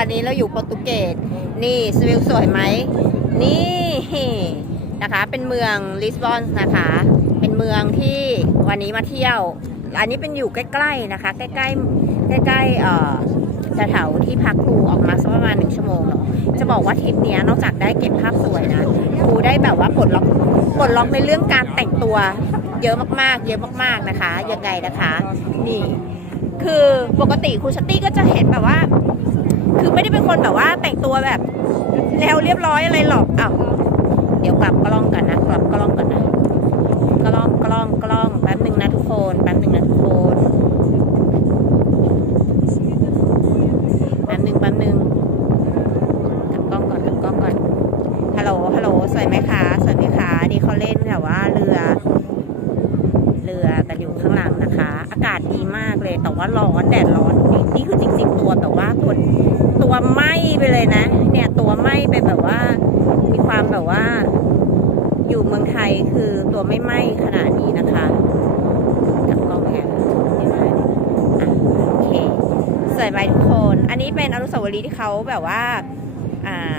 ตอนนี้เราอยู่โปรตุเกส นี่สวิลสวยไหม นี่นะคะ เป็นเมืองลิสบอนนะคะ เป็นเมืองที่วันนี้มาเที่ยว อันนี้เป็นอยู่ใกล้ๆนะคะ ใกล้ๆใกล้ๆเอ่อแถวที่พักครูออกมาสักประมาณหนึ่งชั่วโมงเนาะจะบอกว่าทริปนี้นอกจากได้เก็บภาพสวยนะครูได้แบบว่าปลดล็อกปลดล็อกในเรื่องการแต่งตัวเยอะมากๆ เยอะมากๆนะคะยังไงนะคะ นี่ คือปกติครูชตตี้ก็จะเห็นแบบว่า คือไม่ได้เป็นคนแบบว่าแต่งตัวแบบแล้วเรียบร้อยอะไรหรอกอ้าวเดี๋ยวกลับกล้องกันนะ กลับกล้องกันนะ กล้องกล้องกล้องแป๊บหนึ่งนะทุกคนแป๊บหนึ่งนะทุกคนแป๊บหนึ่งแป๊บหนึ่งกลับกล้องก่อนกลับกล้องก่อนฮัลโหลฮัลโหลสวยไหมคะสวยไหมคะนี่เขาเล่นแบบว่าเรือ เรือกันอยู่ข้างหลังนะคะ อากาศดีมากเลย แต่ว่าร้อนแดดร้อนนี่นี่คือจริง ๆ ตัวแบบว่าตัวตัวไหม้ไปเลยนะ เนี่ยตัวไหม้ไปแบบว่า มีความแบบว่า อยู่เมืองไทยคือตัวไม่ไหม้ขนาดนี้นะคะกลับกล้องไงเดี๋ยวนะอะโอเคส วยไหมทุกคน อันนี้เป็นอนุสาวรีย์ที่เขาแบบว่า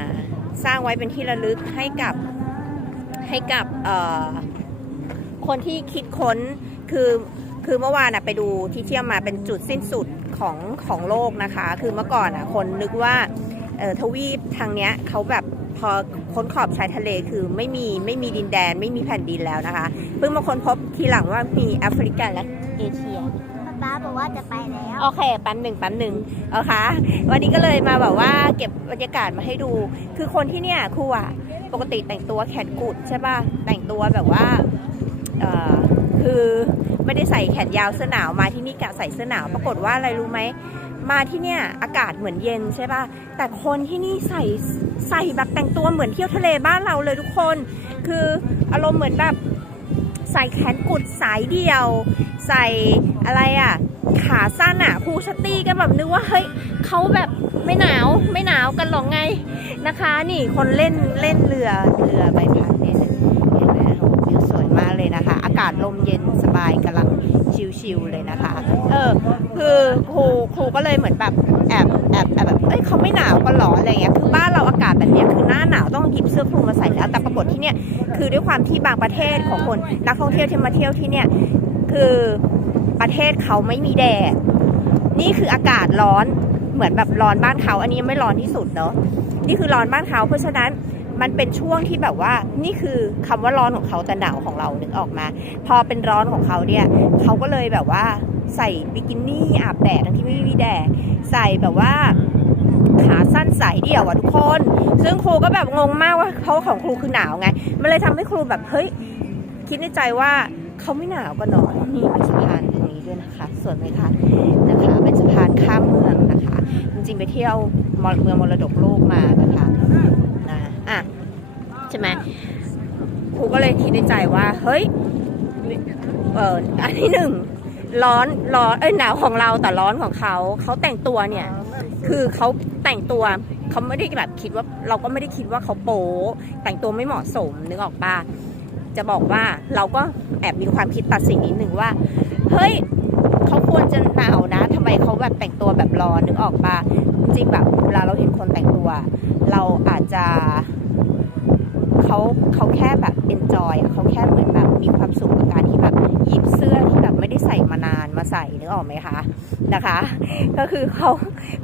าสร้างไว้เป็นที่ระลึกให้กับให้กับคนที่คิดค้นคือคือเมื่อวานอะไปดูที่เที่ยวมาเป็นจุดสิ้นสุดของของโลกนะคะ คือเมื่อก่อนอะคนนึกว่าทวีปทางเนี้ยเขาแบบพอค้นขอบชายทะเลคือไม่มีไม่มีดินแดนไม่มีแผ่นดินแล้วนะคะ เพิ่งมาค้นพบทีหลังว่ามีแอฟริกาและเอเชีย ป๊าบอกว่าจะไปแล้ว โอเคแป๊บหนึ่งแป๊บหนึ่งโอเควันนี้ก็เลยมาแบบว่าเก็บบรรยากาศมาให้ดู คือคนที่เนี่ยครูอะปกติแต่งตัวแขนกุดใช่ป่ะ แต่งตัวแบบว่าเอ่อคือไม่ได้ใส่แขนยาวเสื้อหนาวมาที่นี่กะใส่เสื้อหนาวปรากฏว่าอะไรรู้ไหมมาที่เนี่ยอากาศเหมือนเย็นใช่ป่ะแต่คนที่นี่ใส่ใส่แบบแต่งตัวเหมือนเที่ยวทะเลบ้านเราเลยทุกคน คืออารมณ์เหมือนแบบ ใส่แขนกุดสายเดียว ใส่อะไรอะ ขาสั้นอะครูชตี้ก็แบบนึกว่าเฮ้ยเขาแบบไม่หนาวไม่หนาวกันหรอกไงนะคะ นี่คนเล่นเล่นเรือเรือใบพัดเนี่ยเห็นไหมโอ้โหวิวสวยมากเลยนะคะากาศลมเย็นสบายกำลังชิลๆเลยนะคะ เออ คือครูครูก็เลยเหมือนแบบแอบแอบแอบแบบเอ้ยเขาไม่หนาวกันหรออะไรเงี้ยคือบ้านเราอากาศแบบเนี้ยคือหน้าหนาวต้องหยิบเสื้อคลุมมาใส่แล้ว แต่ปรากฏที่เนี่ยคือด้วยความที่บางประเทศของคนนักท่องเที่ยวที่มาเที่ยวที่เนี่ยคือประเทศเขาไม่มีแดดนี่คืออากาศร้อนเหมือนแบบร้อนบ้านเขา อันนี้ไม่ร้อนที่สุดเนาะนี่คือร้อนบ้านเขาเพราะฉะนั้น มันเป็นช่วงที่แบบว่า นี่คือคำว่าร้อนของเขาแต่หนาวของเรานึกออกมา พอเป็นร้อนของเขาเนี่ยเขาก็เลยแบบว่าใส่บิกินี่อาบแดดทั้งที่ไม่มีแดดใส่แบบว่าขาสั้นสายเดี่ยวอะทุกคน ซึ่งครูก็แบบงงมากว่าเพราะของครูคือหนาวไง มันเลยทำให้ครูแบบเฮ้ยคิดในใจว่าเขาไม่หนาวกันหนอนี่เป็นสะพานตรงนี้ด้วยนะคะสวยไหมคะนะคะเป็นสะพานข้ามเมืองนะคะ จริงๆไปเที่ยวเมืองมรดกโลกมานะคะนค่ะ ใช่ไหมครูก็เลยคิดในใจว่า เฮ้ยเอออันที่หนึ่งร้อนร้อนเอ้ยหนาวของเราแต่ร้อนของเขาเขาแต่งตัวเนี่ย คือเขาแต่งตัวเขาไม่ได้แบบคิดว่าเราก็ไม่ได้คิดว่าเขาโป๊แต่งตัวไม่เหมาะสมนึกออกปะจะบอกว่าเราก็แอบมีความคิดตัดสินนิดหนึ่งว่า เฮ้ยเขาควรจะหนาวนะทำไมเขาแบบแต่งตัวแบบร้อนนึกออกปะจริงแบบเวลาเราเห็นคนแต่งตัว เราอาจจะ เขาเขาแค่แบบเอนจอยเขาแค่เหมือนแบบมีความสุขกับการที่แบบหยิบเสื้อที่แบบไม่ได้ใส่มานานมาใส่นึกออกไหมคะนะคะ ก็คือเขา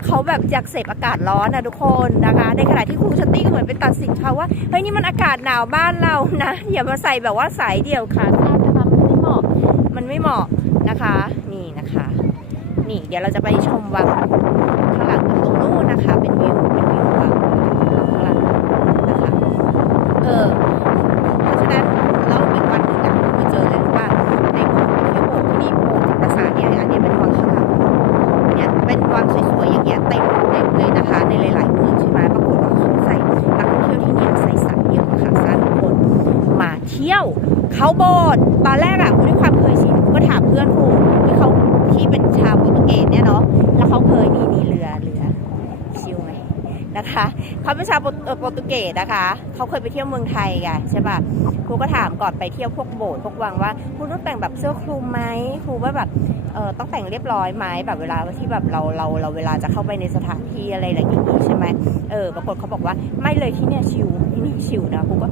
เขาแบบอยากเสพอากาศร้อนนะทุกคนนะคะ ในขณะที่ครูชตี้ก็เหมือนเป็นตัดสินเขาว่าเฮ้ยนี่มันอากาศหนาวบ้านเรานะอย่ามาใส่แบบว่าสายเดี่ยวขาสั้นนะคะมันไม่เหมาะมันไม่เหมาะนะคะนี่นะคะ นี่เดี๋ยวเราจะไปชมวังข้างหลังกันตรงนู้นนะคะ เป็นวิวเป็นวิววังข้างหลังนะคะ เออเพราะฉะนั้นเราเป็นวันหนึ่งอะมาเจอเลยว่าในโบสถ์ที่โบสถ์ที่นี่โบสถ์ประสาเนี่ยอันนี้เป็นวังข้างหลังเนี่ยเป็นวังสวยๆอย่างเงี้ยเต็มเต็มเลยนะคะ ในหลายๆเมืองใช่ไหมปรากฏว่าเขาใส่นักท่องเที่ยวที่เนี่ยใส่สายเดี่ยวขาสั้นทุกคนมาเที่ยวเขาโบสถ์ตอนแรกอะคุณด้วยความเคยชินก็ถามเพื่อนครูที่เขาที่เป็นชาวโปรตุเกสเนี่ยเนาะแล้วเขาเคยนี่นี่เรือเรือชิลไหม นะคะเขาเป็นชาวโปรตุเกสนะคะ เขาเคยไปเที่ยวเมืองไทยไงใช่ป่ะครูก็ถามก่อนไปเที่ยวพวกโบสถ์พวกวังว่าครูต้องแต่งแบบเสื้อคลุมไหมครูว่าแบบเออต้องแต่งเรียบร้อยไหมแบบเวลาที่แบบเราเราเราเวลาจะเข้าไปในสถานที่อะไรอย่างนี้ใช่ไหมเออปรากฏเขาบอกว่าไม่เลยที่เนี่ยชิลที่นี่ชิลนะครูก็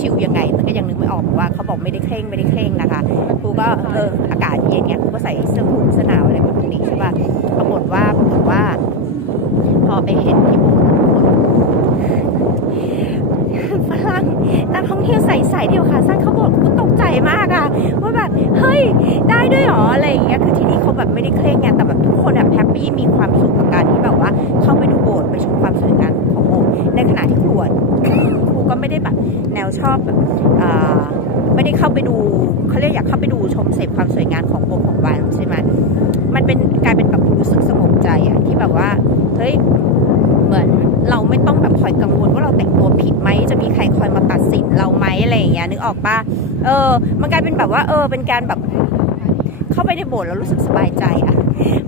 ชิลยังไงมันก็ยังนึกไม่ออกว่าเขาบอกไม่ได้เคร่งไม่ได้เคร่งนะคะครูก็เอออากาศเย็นเนี่ยครูก็ใส่เสื้อคลุมเสื้อหนาวอะไรปกติใช่ป่ะปรากฏว่าปรากฏว่า พอไปเห็นที่โบสถ์ฝรั่งนักท่องเที่ยวใส่ใส่เดี่ยวขาสั้นเขาบอกกูตกใจมากอะว่าแบบเฮ้ยได้ด้วยหรออะไรอย่างเงี้ยคือที่นี่เขาแบบไม่ได้เคร่งไงแต่แบบทุกคนแบบแฮปปี้มีความสุขกับการที่แบบว่า เข้าไปดูโบสถ์ไปชมความสวยงามของโบสถ์ในขณะที่ครูอะครูก็ไม่ได้แบบแนวชอบแบบอ่าไม่ได้เข้าไปดูเขาเรียกอยากเข้าไปดูชมเสพความสวยงามของโบสถ์ของวันใช่ไหมมันเป็นกลายเป็นแบบรู้สึกสงบใจอะที่แบบว่า เฮ้ยเหมือนเราไม่ต้องแบบคอยกังวลว่าเราแต่งตัวผิดไหมจะมีใครคอยมาตัดสินเราไหมอะไรอย่างเงี้ยนึกออกปะเออ มันกลายเป็นแบบว่า เออ เป็นการแบบเข้าไปในโบสถ์แล้วรู้สึกสบายใจอะ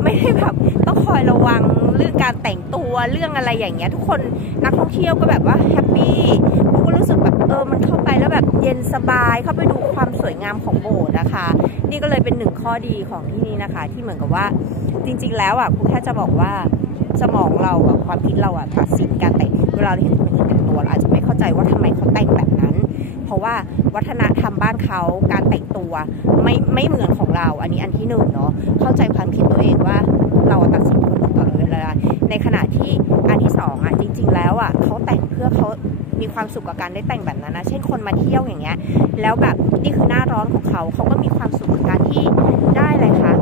ไม่ได้แบบต้องคอยระวังเรื่องการแต่งตัวเรื่องอะไรอย่างเงี้ย ทุกคนนักท่องเที่ยวก็แบบว่าแฮปปี้กูก็รู้สึกแบบเออมันเข้าไปแล้วแบบเย็นสบายเข้าไปดูความสวยงามของโบสถ์นะคะ นี่ก็เลยเป็นหนึ่งข้อดีของที่นี่นะคะ ที่เหมือนกับว่าจริง ๆ แล้วอะกูแค่จะบอกว่า สมองเราอะความคิดเราอะตัดสินการแต่งเวลาเราเห็นคนอื่นแต่งตัวเราอาจจะไม่เข้าใจว่าทำไมเขาแต่งแบบนั้น เพราะว่าวัฒนธรรมบ้านเขาการแต่งตัวไม่ไม่เหมือนของเรา อันนี้อันที่หนึ่งเนาะเข้าใจความคิดตัวเองว่าเราตัดสินคนอื่นตลอดเวลาในขณะที่อันที่สองอะจริง ๆ แล้วอะเขาแต่งเพื่อเขามีความสุขกับการได้แต่งแบบนั้นนะ เช่นคนมาเที่ยวอย่างเงี้ย แล้วแบบนี่คือหน้าร้อนของเขาเขาก็มีความสุขกับการที่ได้เลยค่ะ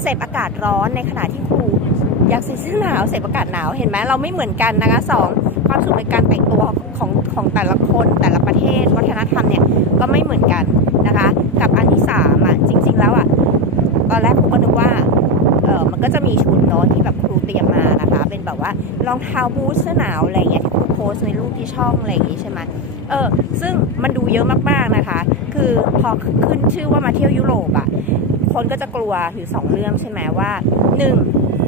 เสพอากาศร้อนในขณะที่ครู อยากใส่เสื้อหนาวเสพอากาศหนาวเห็นไหมเราไม่เหมือนกันนะคะสองความสุขในการแต่งตัวของของแต่ละคนแต่ละประเทศ วัฒนธรรมเนี่ยก็ไม่เหมือนกันนะคะ กับอันที่สามอะจริง ๆ แล้วอะตอนแรกครูก็นึกว่าเออมันก็จะมีชุดเนาะที่แบบครูเตรียมมานะคะ เป็นแบบว่ารองเท้าบูทเสื้อหนาวอะไรเงี้ยที่ครูโพสในรูปที่ช่องอะไรอย่างงี้ใช่ไหมเออซึ่งมันดูเยอะมากๆนะคะ คือพอขึ้นชื่อว่ามาเที่ยวยุโรปอะคนก็จะกลัวอยู่สองเรื่องใช่ไหมว่าหนึ่ง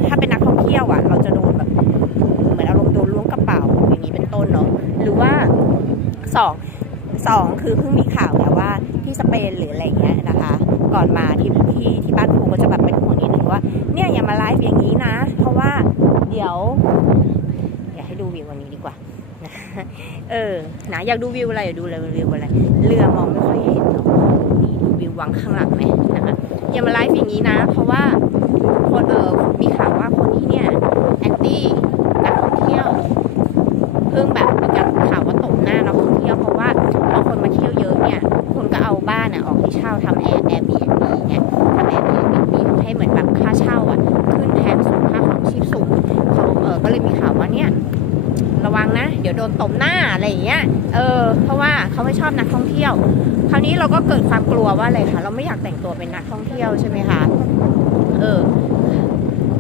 ถ้าเป็นนักท่องเที่ยวอะ เราจะโดนแบบเหมือนอารมณ์โดนล้วงกระเป๋าอย่างนี้เป็นต้นเนาะหรือว่าสองสองคือเพิ่งมีข่าวนะว่าที่สเปนหรืออะไรเงี้ยนะคะ ก่อนมาที่ที่ที่บ้านครูก็จะแบบเป็นห่วงนิดนึงว่า เนี่ยอย่ามาไลฟ์อย่างนี้นะ เพราะว่าเดี๋ยว อยากให้ดูวิววันนี้ดีกว่านะเออนะอยากดูวิวอะไรอยากดูอะไรวิวอะไรเรือมองไม่ค่อยเห็นเนาะนี่ดูวิววังข้างหลังไหมนะคะอย่ามาไลฟ์อย่างนี้นะ เพราะว่า คนเออมีข่าวว่าคนที่เนี่ยแอนตี้นักท่องเที่ยวเพิ่งแบบมีการข่าวว่าตบหน้านักท่องเที่ยวเพราะว่าพอคนมาเที่ยวเยอะเนี่ยคนก็เอาบ้านอะออกให้เช่าทำแอร์แอร์บีแอไงทำแอร์บีบีให้เหมือนแบบค่าเช่าอะขึ้นแพงสูงค่าของชีพสูงเขาเออก็เลยมีข่าวว่าเนี่ยระวังนะ เดี๋ยวโดนตบหน้าอะไรอย่างเงี้ยเออเพราะว่าเขาไม่ชอบนักท่องเที่ยว คราวนี้เราก็เกิดความกลัวว่าอะไรคะเราไม่อยากแต่งตัวเป็นนักท่องเที่ยวใช่ไหมคะเออ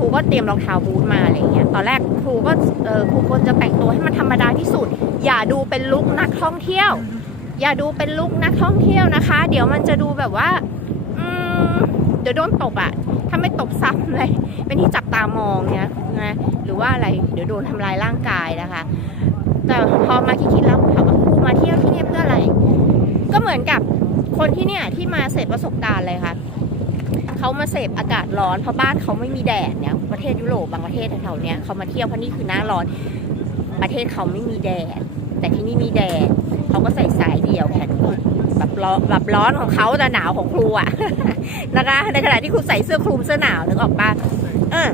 รูก็เตรียมรองเท้าบูทมาอะไรเงี้ย ตอนแรกครูก็เออครูควรจะแต่งตัวให้มันธรรมดาที่สุด อย่าดูเป็นลุคนักท่องเที่ยว อย่าดูเป็นลุคนักท่องเที่ยวนะคะ เดี๋ยวมันจะดูแบบว่าอืมเดี๋ยวโดนตบอะถ้าไม่ตบซ้ำเลย เป็นที่จับตามองเนี่ยนะหรือว่าอะไร เดี๋ยวโดนทำลายร่างกายนะคะ แต่พอมาคิดๆแล้วถามว่าครูมาเที่ยวที่นี่เพื่ออะไร ก็เหมือนกับคนที่เนี่ยที่มาเสพประสบการณ์เลยค่ะ เขามาเสพอากาศร้อนเพราะบ้านเขาไม่มีแดดเนี่ยประเทศยุโรปบางประเทศแถวๆเนี้ยเขามาเที่ยวเพราะนี่คือหน้าร้อนประเทศเขาไม่มีแดด แต่ที่นี่มีแดดเขาก็ใส่สายเดียวแขนกุดแบบร้อนแบบร้อนของเขาแต่หนาวของครูอะนะคะ ในขณะที่ครูใส่เสื้อคลุมเสื้อหนาวนึกออกปะเออ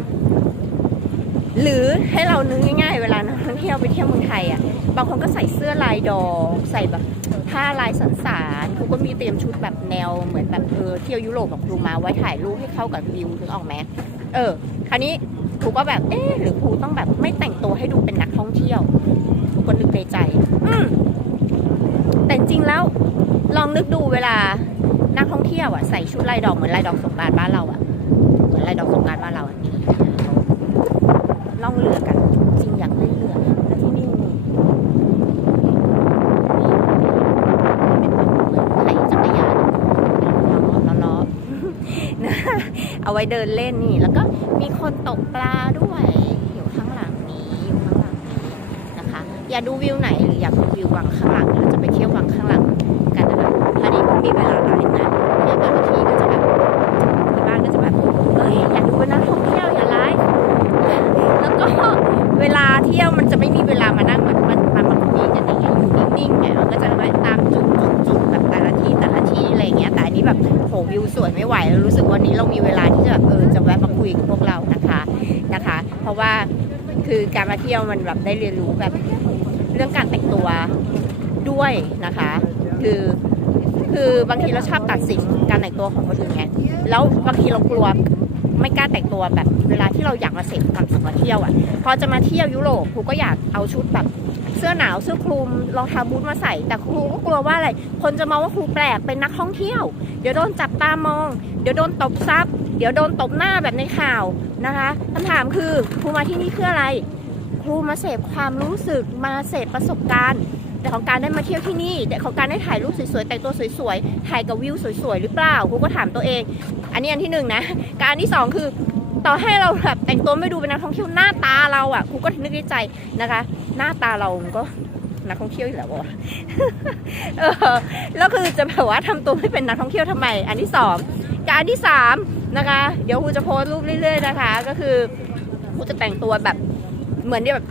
หรือให้เรานึกง่ายๆ เวลานักท่องเที่ยวไปเที่ยวเมืองไทยอะ บางคนก็ใส่เสื้อลายดอกใส่แบบ ผ้าลายสันสานครูก็มีเตรียมชุดแบบแนวเหมือนแบบเออเที่ยวยุโรปกับครูมาไว้ถ่ายรูปให้เข้ากับวิวถึงออกไหมเออ คราวนี้ครูก็แบบเอ๊ะหรือครูต้องแบบไม่แต่งตัวให้ดูเป็นนักท่องเที่ยวครูก็นึกในใจ อืมแต่จริงแล้ว ลองนึกดูเวลานักท่องเที่ยวอะใส่ชุดลายดอกเหมือนลายดอกสงกรานต์บ้านเราอะเหมือนลายดอกสงกรานต์บ้านเราอะนี่ล่องเรือกัน จริงอยากเล่นเรือแล้วที่นี่มีเป็นแบบเหมือนไถจักรยานล้อล้อๆนะ เอา ไว้เดินเล่นนี่ แล้วก็มีคนตกปลาด้วย อยู่ข้างหลังนี้อยู่ข้างหลังนี้นะคะ อยากดูวิวไหนหรืออยากดูวิววังข้างหลังเราจะไปเที่ยววังข้างหลังกันนะคะถ้านี้มีเวลาไลฟ์นะเที่ยวแต่ละทีก็จะแบบที่บ้านก็จะแบบเอ้ยอยากดูนักท่องเที่ยวอย่าไลฟ์แล้วก็เวลาเที่ยวมันจะไม่มีเวลามานั่งแบบมันมันมันคุยกันอย่างเงี้ยอยู่นิ่งๆไว้ตามจุดจุดจุดแบบแต่ละที่แต่ละที่อะไร อย่างเงี้ยแต่แบบโหวิวสวยไม่ไหวแล้วรู้สึกวันนี้เรามีเวลาที่จะแบบเออจะแวะมาคุยกับพวกเรานะคะนะคะ เพราะว่าคือการมาเที่ยวมันแบบได้เรียนรู้แบบเรื่องการแต่งตัวด้วยนะคะ คือคือบางทีเราชอบตัดสินการแต่งตัวของคนอื่นไงแล้วบางทีเรากลัวไม่กล้าแต่งตัวแบบเวลาที่เราอยากมาเสพความสุขมาเที่ยวอะ พอจะมาเที่ยวยุโรปครูก็อยากเอาชุดแบบ สื้อหนาวเสื้อคลุมรองเท้าบูทมาใส่ แต่ครูก็กลัวว่าอะไร คนจะมองว่าครูแปลกเป็นนักท่องเที่ยว เดี๋ยวโดนจับตามอง เดี๋ยวโดนตบซับเดี๋ยวโดนตบหน้าแบบในข่าวนะคะคำถามคือครูมาที่นี่เพื่ออะไร ครูมาเสพความรู้สึกมาเสพประสบการณ์ แต่ของการได้มาเที่ยวที่นี่แต่ของการได้ถ่ายรูปสวยๆแต่งตัวสวยๆถ่ายกับวิวสวยๆหรือเปล่าครูก็ถามตัวเอง อันนี้อันที่หนึ่งนะการที่สองคือ ต่อให้เราแบบแต่งตัวไม่ดูเป็นนักท่องเที่ยวหน้าตาเราอะครูก็นึกในใจนะคะ หน้าตาเราก็นักท่องเที่ยวอยู่แล้ววะแล้วคือจะแบบว่าทำตัวไม่เป็นนักท่องเที่ยวทำไม อันที่สองกับอันที่สามนะคะ เดี๋ยวครูจะโพสต์รูปเรื่อย ๆนะคะ ก็คือครูจะแต่งตัวแบบเหมือนที่แบบ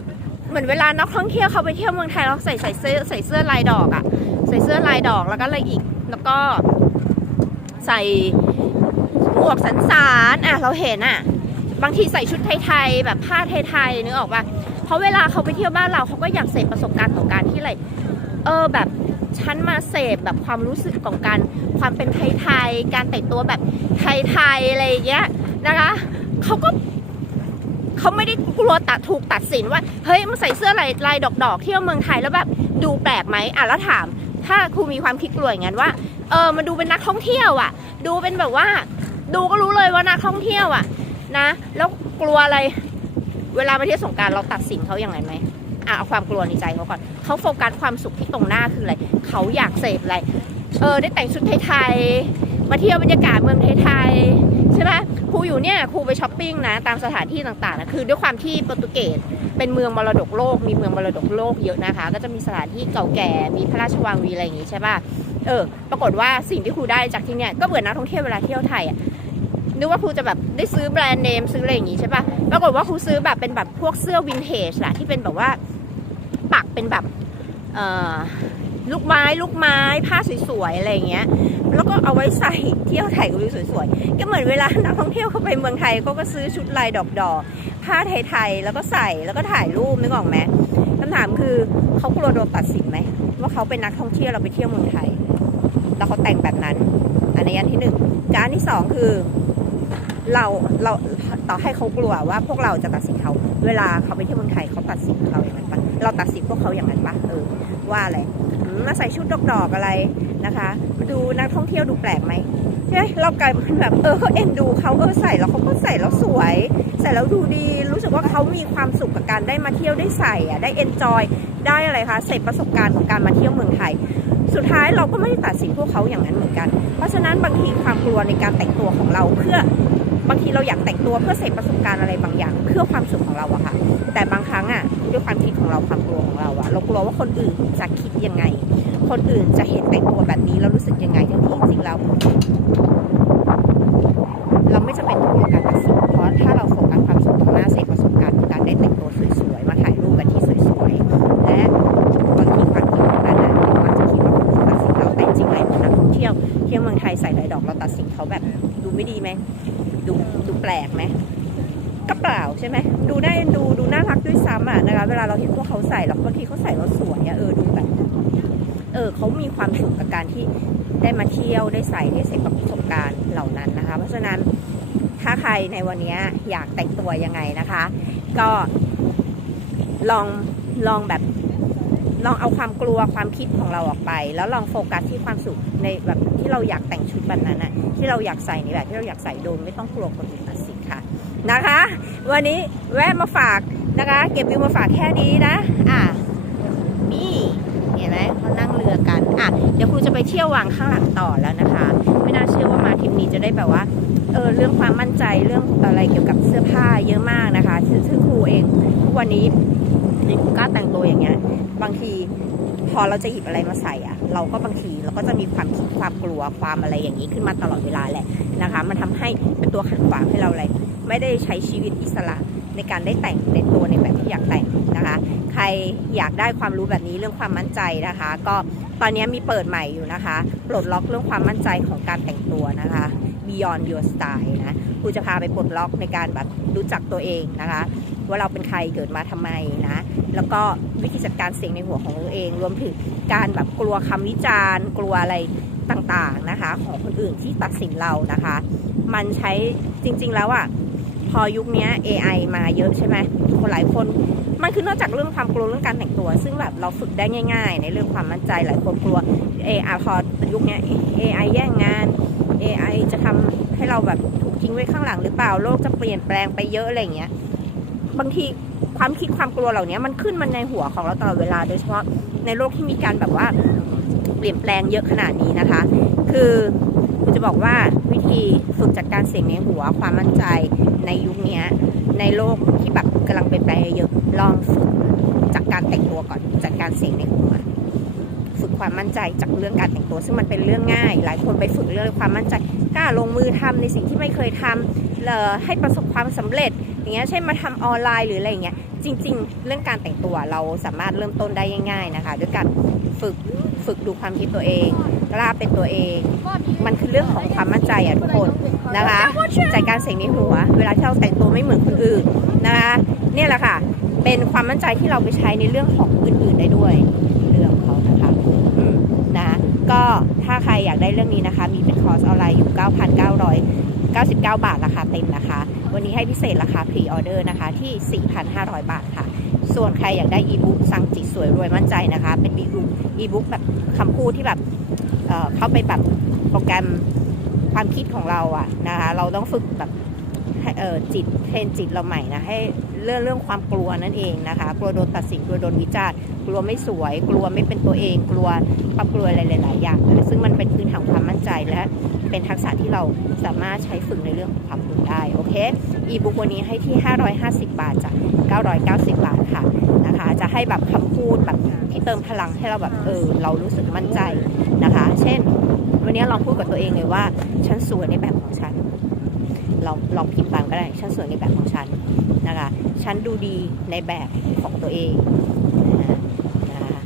เหมือนเวลานักท่องเที่ยวเขาไปเที่ยวเมืองไทยเราใส่ใส่เสื้อใส่เสื้อลายดอกอะ ใส่เสื้อลายดอกแล้วก็อะไรอีก แล้วก็ใส่หมวกสันสานอะเราเห็นอะ บางทีใส่ชุดไทยๆแบบผ้าไทยๆนึกออกปะเพราะเวลาเขาไปเที่ยวบ้านเราเขาก็อยากเสพประสบการณ์ของการที่อะไรเออแบบฉันมาเสพแบบความรู้สึกของการความเป็นไทยๆการแต่งตัวแบบไทยๆอะไรอย่างเงี้ยนะคะเขาก็เขาไม่ได้กลัวตัดถูกตัดสินว่าเฮ้ยมาใส่เสื้อลายลายดอกๆเที่ยวเมืองไทยแล้วแบบดูแปลกไหมอะแล้วถาม ถ้าครูมีความคิดกลัวอย่างนั้นว่าเออมาดูเป็นนักท่องเที่ยวอะ ดูเป็นแบบว่า ดูก็รู้เลยว่านักท่องเที่ยวอะ นะ แล้วกลัวอะไร เวลาไปเที่ยวสงการเราตัดสินเขาอย่างไรไหมอะเอาความกลัวในใจเขาก่อนเขาโฟกัสความสุขที่ตรงหน้าคืออะไรเขาอยากเสพอะไร เออได้แต่งชุดไทยๆมาเที่ยวบรรยากาศเมืองไทยๆใช่ไหมครูอยู่เนี่ยครูไปช้อปปิ้งนะตามสถานที่ต่างๆนะคือด้วยความที่โปรตุเกสเป็นเมืองมรดกโลก มีเมืองมรดกโลกเยอะนะคะ ก็จะมีสถานที่เก่าแก่มีพระราชวังมีอะไรอย่างงี้ใช่ป่ะเออ ปรากฏว่าสิ่งที่ครูได้จากที่เนี่ยก็เหมือนนักท่องเที่ยวเวลาเที่ยวไทยอะ นึกว่าครูจะแบบได้ซื้อแบรนด์เนมซื้ออะไรอย่างงี้ใช่ปะปรากฏว่าครูซื้อแบบเป็นแบบพวกเสื้อวินเทจอะที่เป็นแบบว่าปักเป็นแบบลูกไม้ลูกไม้ผ้าสวยๆอะไรอย่างเงี้ย แล้วก็เอาไว้ใส่เที่ยวถ่ายกับวิวสวยๆ ก็เหมือนเวลานักท่องเที่ยวเข้าไปเมืองไทยเขาก็ซื้อชุดลายดอกๆผ้าไทยๆแล้วก็ใส่แล้วก็ถ่ายรูปนึกออกไหมคำถามคือเขากลัวโดนตัดสินไหมว่าเขาเป็นนักท่องเที่ยวเราไปเที่ยวเมืองไทย แล้วเขาแต่งแบบนั้น อันนี้อันที่หนึ่งการที่สองคือ เราเราต่อให้เขากลัวว่าพวกเราจะตัดสินเขา เวลาเขาไปที่เมืองไทยเขาตัดสินเราอย่างนั้นปะเราตัดสินพวกเขาอย่างนั้นปะเออว่าอะไรมาใส่ชุดดอกๆอะไรนะคะมาดูนักท่องเที่ยวดูแปลกไหมเฮ้ยเรากลายเป็นแบบเออเขาเอ็นดูเขาเออใส่แล้วเขาก็ใส่แล้วสวย ใส่แล้วดูดี รู้สึกว่าเขามีความสุขกับการได้มาเที่ยวได้ใส่อะได้เอนจอยได้อะไรคะเสพประสบการณ์ของการมาเที่ยวเมืองไทย สุดท้ายเราก็ไม่ได้ตัดสินพวกเขาอย่างนั้นเหมือนกัน เพราะฉะนั้นบางทีความกลัวในการแต่งตัวของเราเพื่อางทีเราอยากแต่งตัวเพื่อเสพประสบการณ์อะไรบางอย่าง เพื่อความสุขของเราอะค่ะ แต่บางครั้งอะด้วยความคิดของเราความกลัวของเราอะเรากลัวว่าคนอื่นจะคิดยังไง คนอื่นจะเห็นแต่งตัวแบบนี้แล้วรู้สึกยังไงทั้งที่จริงๆแล้วเราไม่จำเป็นต้อง ช่ไหมดูได้ดูดูน่ารักด้วยซ้ำอะนะคะ เวลาเราเห็นพวกเขาใส่แล้วบางทีเขาใส่แล้วสวยอะเออดูแบบ เออเขามีความสุขกับการที่ได้มาเที่ยวได้ใส่ได้เสพประสบการณ์เหล่านั้นนะคะ เพราะฉะนั้นถ้าใครในวันนี้อยากแต่งตัวยังไงนะคะ ก็ลองลองแบบลองเอาความกลัวความคิดของเราออกไป แล้วลองโฟกัสที่ความสุขในแบบที่เราอยากแต่งชุดแบบนั้นอะที่เราอยากใส่ในแบบที่เราอยากใส่โดยไม่ต้องกลัวคนอื่นตัดสิ นะคะ วันนี้แวะมาฝากนะคะ เก็บวิวมาฝากแค่นี้นะอะนี่เห็นไหมเขานั่งเรือกันอะเดี๋ยวครูจะไปเที่ยววังข้างหลังต่อแล้วนะคะ ไม่น่าเชื่อว่ามาทริปนี้จะได้แบบว่าเออเรื่องความมั่นใจเรื่องอะไรเกี่ยวกับเสื้อผ้าเยอะมากนะคะซึ่งซึ่งครูเองทุกวันนี้นี่ครูกล้าแต่งตัวอย่างเงี้ย บางทีพอเราจะหยิบอะไรมาใส่อะเราก็บางทีเราก็จะมีความคิดความกลัวความอะไรอย่างนี้ขึ้นมาตลอดเวลาแหละนะคะ มันทำให้เป็นตัวขัดขวางให้เราเลย ไม่ได้ใช้ชีวิตอิสระในการได้แต่งในตัวในแบบที่อยากแต่งนะคะ ใครอยากได้ความรู้แบบนี้เรื่องความมั่นใจนะคะ ก็ตอนนี้มีเปิดใหม่อยู่นะคะปลดล็อกเรื่องความมั่นใจของการแต่งตัวนะคะ Beyond Your Style นะครูจะพาไปปลดล็อกในการแบบรู้จักตัวเองนะคะ ว่าเราเป็นใครเกิดมาทำไมนะ แล้วก็วิธีจัดการเสียงในหัวของตัวเอง รวมถึงการแบบกลัวคำวิจารณ์ กลัวอะไรต่างๆนะคะ ของคนอื่นที่ตัดสินเรานะคะ มันใช้จริงๆแล้วอะ พอยุคนี้ AI มาเยอะใช่ไหมคนหลายคนมันคือนอกจากเรื่องความกลัวเรื่องการแต่งตัว ซึ่งแบบเราฝึกได้ง่าย ๆ ในเรื่องความมั่นใจหลายคนกลัว AI พอยุคนี้ AI แย่งงาน AI จะทำให้เราแบบถูกทิ้งไว้ข้างหลังหรือเปล่าโลกจะเปลี่ยนแปลงไปเยอะอะไรเงี้ยบางทีความคิดความกลัวเหล่านี้มันขึ้นมาในหัวของเราตลอดเวลา โดยเฉพาะในโลกที่มีการแบบว่าเปลี่ยนแปลงเยอะขนาดนี้นะคะ คือคุณจะบอกว่าวิธีฝึกจัดการเสียงในหัวความมั่นใจ ในยุคนี้ในโลกที่แบบกำลังเปลี่ยนแปลงเยอะลองฝึกจากการแต่งตัวก่อนจัดการเสียงในหัวฝึกความมั่นใจจากเรื่องการแต่งตัว ซึ่งมันเป็นเรื่องง่าย หลายคนไปฝึกเรื่องความมั่นใจกล้าลงมือทำในสิ่งที่ไม่เคยทำเอ่อให้ประสบความสำเร็จ อย่างเงี้ยเช่นมาทำออนไลน์หรืออะไรอย่างเงี้ยจริง ๆ เรื่องการแต่งตัวเราสามารถเริ่มต้นได้ง่ายๆนะคะด้วยการฝึกฝึกดูความคิดตัวเองกล้าเป็นตัวเอง มันคือเรื่องของความมั่นใจอะทุกคน นะคะจัดการเสียงในหัว เวลาที่เราแต่งตัวไม่เหมือนคนอื่นนะคะเนี่ยแหละค่ะ เป็นความมั่นใจที่เราไปใช้ในเรื่องของอื่นๆได้ด้วยเรื่องของเขานะคะอืมนะก็ถ้าใครอยากได้เรื่องนี้นะคะ มีเป็นคอร์สออนไลน์อยู่ 9,999 บาทราคาเต็มนะคะ วันนี้ให้พิเศษราคาพรีออเดอร์นะคะที่ 4,500 บาทค่ะ ส่วนใครอยากได้อีบุ๊กสั่งจิตสวยรวยมั่นใจนะคะ เป็นอีบุ๊กอีบุ๊กแบบคำพูดที่แบบเเข้าไปแบบโปรแกรม ความคิดของเราอะนะคะ เราต้องฝึกแบบจิตเทรนจิตเราใหม่นะให้เรื่องเรื่องความกลัวนั่นเองนะคะ กลัวโดนตัดสินกลัวโดนวิจารณ์กลัวไม่สวย กลัวไม่เป็นตัวเอง กลัวความกลัวอะไรหลาย ๆ อย่างนะซึ่งมันเป็นพื้นฐานความมั่นใจและเป็นทักษะที่เราสามารถใช้ฝึกในเรื่องของความกลัวได้โอเคอีบุ๊กวันนี้ให้ที่ 550 บาทจาก990 บาทค่ะนะคะ จะให้แบบคำพูดแบบที่เติมพลังให้เราแบบเออเรารู้สึกมั่นใจนะคะ เช่น วันนี้ลองพูดกับตัวเองเลยว่า ฉันสวยในแบบของฉันลองลองพิมพ์ตามก็ได้ ฉันสวยในแบบของฉันนะคะ ฉันดูดีในแบบของตัวเองนะคะ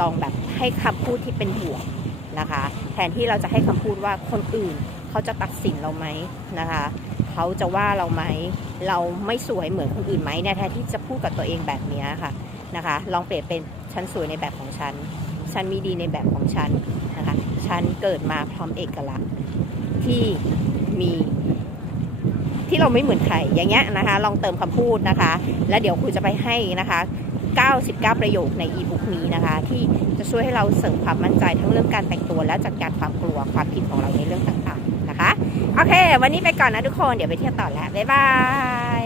ลองแบบให้คำพูดที่เป็นบวกนะคะ แทนที่เราจะให้คำพูดว่าคนอื่นเขาจะตัดสินเราไหมนะคะเขาจะว่าเราไหม เราไม่สวยเหมือนคนอื่นไหมเนี่ยแทนที่จะพูดกับตัวเองแบบนี้ค่ะนะคะ ลองเปลี่ยนเป็นฉันสวยในแบบของฉัน ฉันมีดีในแบบของฉัน ฉันเกิดมาพร้อมเอกลักษณ์ที่มีที่เราไม่เหมือนใครอย่างเงี้ยนะคะ ลองเติมคำพูดนะคะ แล้วเดี๋ยวครูจะไปให้นะคะ 99 ประโยคในอีบุ๊กนี้นะคะ ที่จะช่วยให้เราเสริมความมั่นใจทั้งเรื่องการแต่งตัวและจัดการความกลัวความคิดของเราในเรื่องต่างๆนะคะ โอเค วันนี้ไปก่อนนะทุกคน เดี๋ยวไปเที่ยวต่อแล้ว บ๊ายบาย